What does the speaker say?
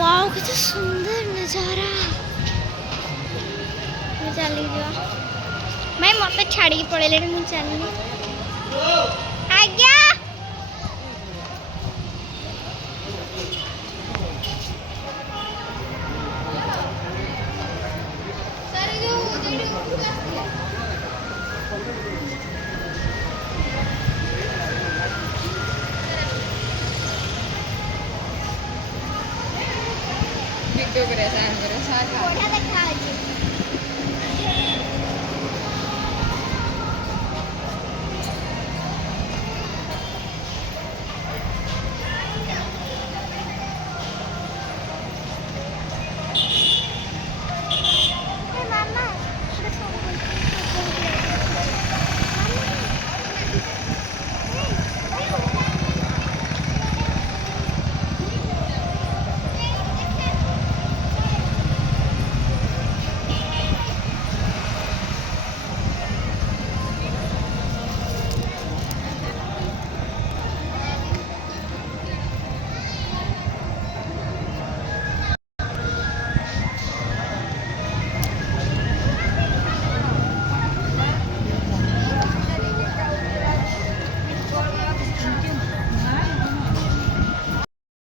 वाओ कितना सुंदर नजारा। मैं चली जा मैं मत छाड़ी पड़े मुझे चलनी आज्ञा वीडियो करे साथ बढ़िया देखा